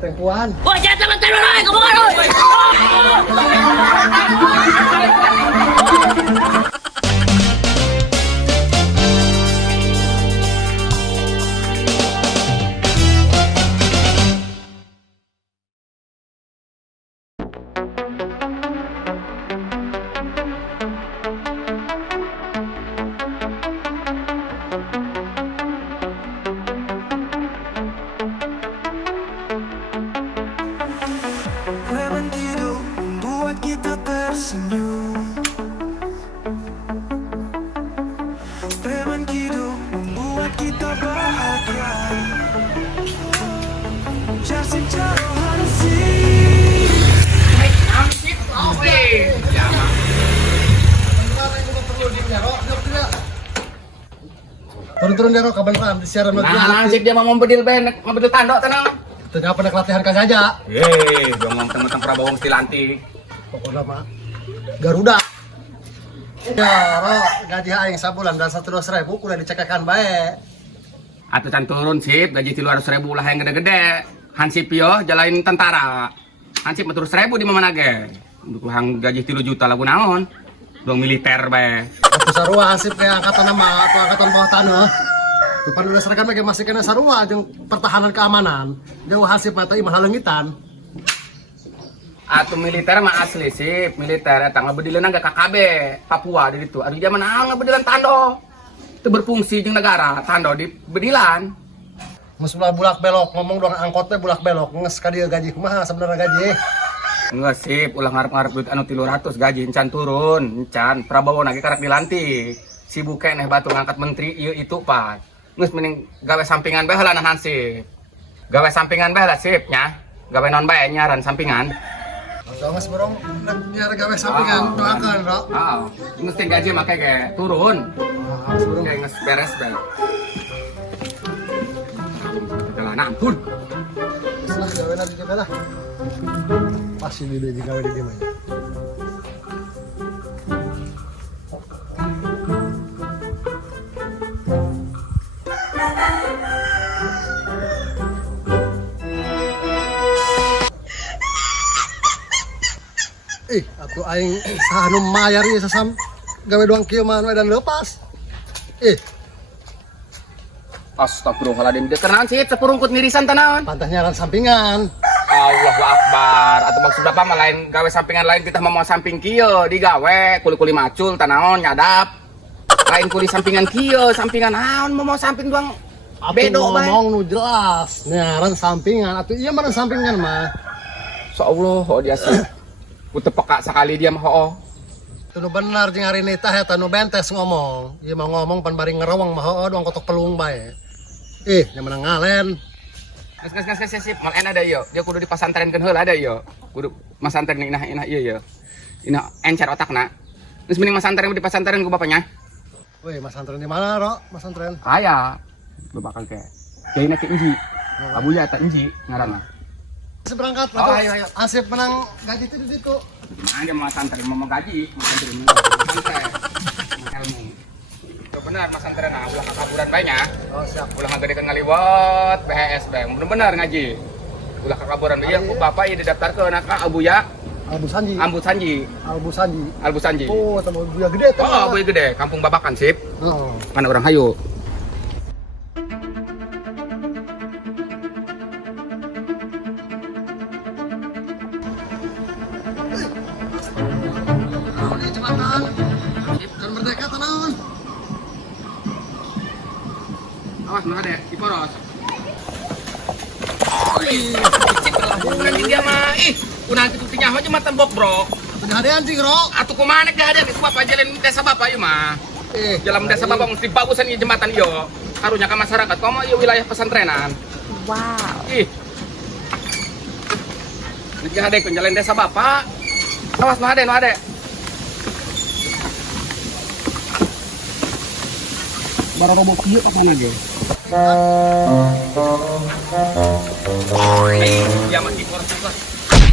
tempuan. Oh, jangan teman-teman dulu, kamu kan. Lemon tidur membuat kita tersenyum. Lemon tidur membuat kita bahagia. Just jauh hansi. Turun-turun deh, kapan siaran lagi. Nah, nasib dia mau bedil tandok tenang. Ternyata pada latihan kagak aja. Jangan ngomong-ngomong Prabowo mesti lantik. Pokoknya mah Garuda. Ya, gaji aing sabulan dan 100.000 kudu dicekakan bae. Atau can turun sip, gaji 300.000 ulah yang gede-gede. Hansip yo jalanin tentara. Hansip mah 100.000 di mana ge. Untuk hang gaji 3 juta lagu naon. Dong militer bae. Atuh sarua hansip kayak angkatan nama atau angkatan bawah tanah. Depan udah seragam lagi masih kena sarua jeung pertahanan keamanan. Jauh hansip mah teh imah halengitan. Atau militer mah asli sip, militer eta ngabedileun ke KKB Papua di ditu. Aduh zaman naon ngabedilan tando. Itu berfungsi jeung negara, tando di bedilan. Nges bulak belok ngomong doang angkot teh bulak belok nges ka dieu gaji kumaha sebenarnya gaji. Enggak sip, ulah ngarep-ngarep duit anu 300 gaji encan turun, encan Prabowo lagi karak dilantik. Sibuk keneh batu ngangkat menteri ieu itu Pak. Geus mending gawe sampingan bae heula Hansip. Gawe sampingan bae lah sip nya. Gawe non bae nyaran sampingan. Nges borong nyara gawe sampingan doakeun, Bro. Heeh. Geus teh gaji make ge turun. Geus borong Kayak geus beres bae. Telah ampun. lah gawe nanti kita lah. Pasti di dia gawe di gimana. Atuh aing sahanu mayar ieu sasam gawe doang kieu mah dan lepas. Astagfirullahaladzim. Dia kenaan sih sepurungkut mirisan tanawan. Pantah nyaran sampingan. Allahu Akbar. Atau maksud apa mah lain gawe sampingan lain kita mau samping kieu digawe kuli-kuli macul tanaon nyadap. Lain kuli sampingan kieu, sampingan naon mau samping doang. Bedo bae. Ngomong nu jelas. Nyaran sampingan atuh ieu mah sampingan mah. Insyaallah oh dia sih. Ku teu peka sakali dia mah hooh. Teu bener jeung hari nitah eta nu bentes ngomong. Ieu mah ngomong pan bari ngereweng mah heuh doang kotok pelung bae. Nyaman ngalen. Gas sip. Mal enak ada ieu. Dia kudu dipasantrenkeun heula ada ieu. Kudu masantren inah ieu ieu. Inah encer otakna. Geus mending masantren dipasantren ku bapaknya. Woi, masantren di mana, Ro? Masantren. Aya. Lu bakal ke. Kiaina ke Inji. Abuya eta Inji ngaranna. Berangkat Oh, ayo. Asip menang gaji itu di situ. Gimana dia mau santri mau gaji, mau santri ilmu. Itu benar mas santri nah, ulah kakaburan banyak. Oh, siap. Ulah ngagedekeun ngaliwat PHS bae. Bener-bener ngaji. Ulah kakaburan ieu ku bapak ieu didaftarkeun ka Abuya Albu Sanji. Albu Sanji. Oh, temu buya gede tuh. Oh, buya gede, kampung Babakan sip. Oh. Mana orang hayu. Dan merdeka tenawan. Awas mah ada di poros. Cicip berlaburan dia mah. Udah itu nyaho aja mah tembok, Bro. Bener ada anjing, Ro. Atuh kumaha ge ada ku bapak jalan desa bapak ieu mah. Jalan desa bapak mesti bagusan ieu jembatan ieu. Karunya ka masyarakat komo ieu wilayah pesantrenan. Wow. Niki hade kun jalan desa bapak. Awas mah ada, Bara robot ieu apa mana ge? Ya masih poros.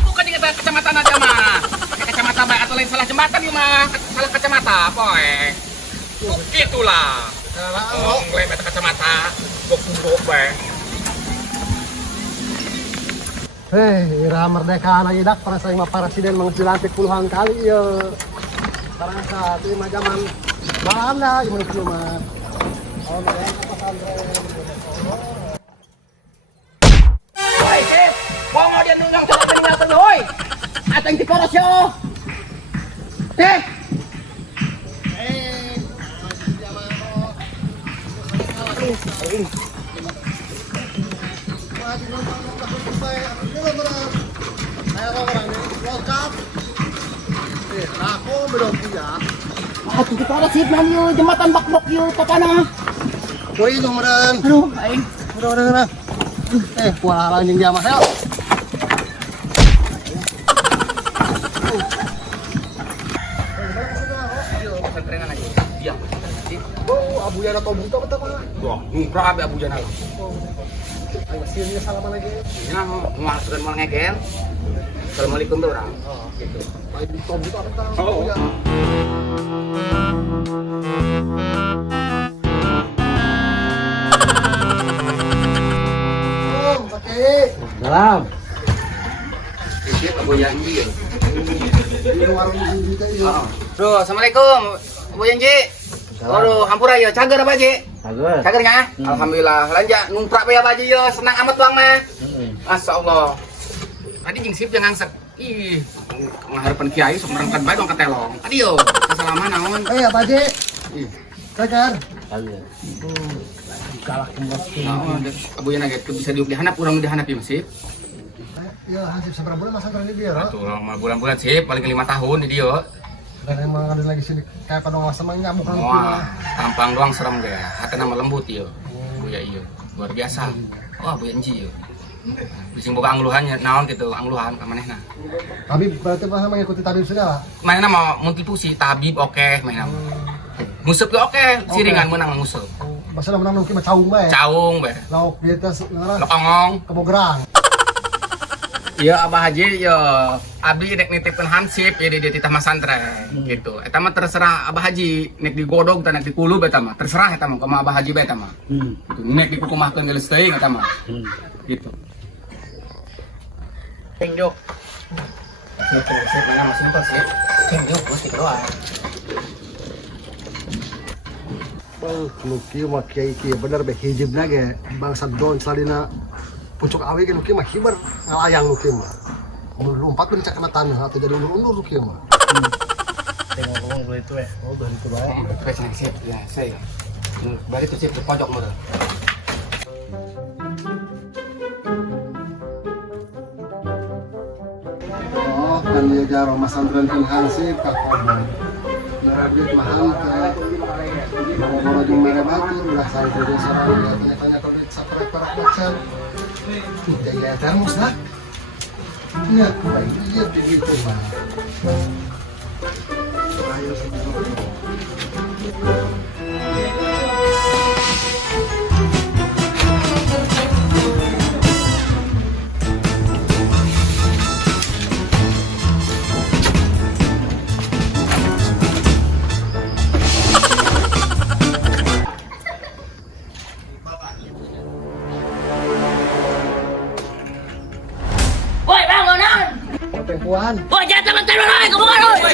Bukan di kecamatan aja mah. Kecamatan baik atau lain salah jembatan ieu mah. Salah kecamatan poe. Itulah. Oh, ngelempet kacamata. Bok bae. Ira merdeka lagi dak para saya mah presiden dilantik puluhan kali ya. Sekarang saat ini mah zaman Belanda ini cuma. Oh, pesantren. Hoy, Sip! Kung mo din nung sa kaningatan nyo, hoy! Atang dekorasyon! Sip! Aku belum punya. Aduh, kita ada sip man yun. Jembatan bakbok yun. Papana. Woi, nomor. Aduh, ay. Udah. Wah, anjing dia mah. Ayo. Pesantrenan aja. Iya. Oh, Abu Yana Tobu itu betul Pak. Wah, ngukra abe Abu Janal. Ayo sini salaman lagi. Ya, mau sudah mau ngegel. Assalamualaikum tuh orang. Oh, Gitu. Ayo Tobu itu apa tahu? Oh. Pakai. Salam. Sip, Abu Yanji. Di warung ini kita ini. Bro, assalamualaikum. Abu Yanji. Waduh, hampura ya, cager apa Ji? Bagus. Cager nggak? Alhamdulillah. Lanja numprak ya Pak Ji yo, senang amat bang mah. Masya Allah. Tadi jing sip jangan sek. Ih, mengharapan kiai sok merangkat bae dong ketelong. Tadi yo, kesalaman naon. Apa Ji? Ih, Kacar. Bagus. Galak kembali. naon Abu Yan aget bisa diuk dihanap urang dihanap ya sip. Ya, hansip seberapa bulan masa ini dia, Ro? Atuh mah bulan-bulan sip, paling 5 tahun di dia. Dan emang ada lagi sini kayak padang sama nyamuk kan. Wah, tampang doang serem ge. Hati nama lembut yo. Bu ya iya. Luar biasa. Wah, Bu Yanji yo. Bising boga angluhannya naon gitu, angluhan ka manehna. Tapi berarti masa mengikuti tabib segala. Mainnya mau multifusi, tabib oke, mainnya. Ngusep ge oke, siringan menang ngusep. Masa menang mungkin mah caung bae. Caung be. Lauk di atas ngaran Lokongong. kemogerang. Iya Abah Haji yo. Abdi nek nitipkeun hansip ya di titah masantren gitu. Eta mah terserah Abah Haji nek digodog teh nek dikulub eta mah. Terserah eta mah ka Abah Haji bae eta mah. Gitu. Nek dikukumahkeun geus teuing eta mah. Gitu. Tenjok. Sip, mana masih apa sih? Tenjok mesti keluar. Nuki mah kiai bener be hijibna ge bangsa don salina pucuk awe ge nuki mah hibar ngalayang nuki mah. Mun lompat pun cak kena tanah atau jadi undur nuki mah. Tengok ngomong dulu itu ya. Oh, dari itu bae. Presiden sip, ya saya. Balik tuh sip ke pojok mah. Oh, kan dia jaro masantren kan hansip ka korban. Narabit mahal ke boro-boro jeung mere batur ulah santri jeung sareng ya tanya-tanya kalau duit saparek-parek macan. Jaya termus dah. Iya, baik iya begitu mah. Ayo sebelum Woi, bangunan. perempuan. Woi, jangan teman-teman, kamu kan, woi.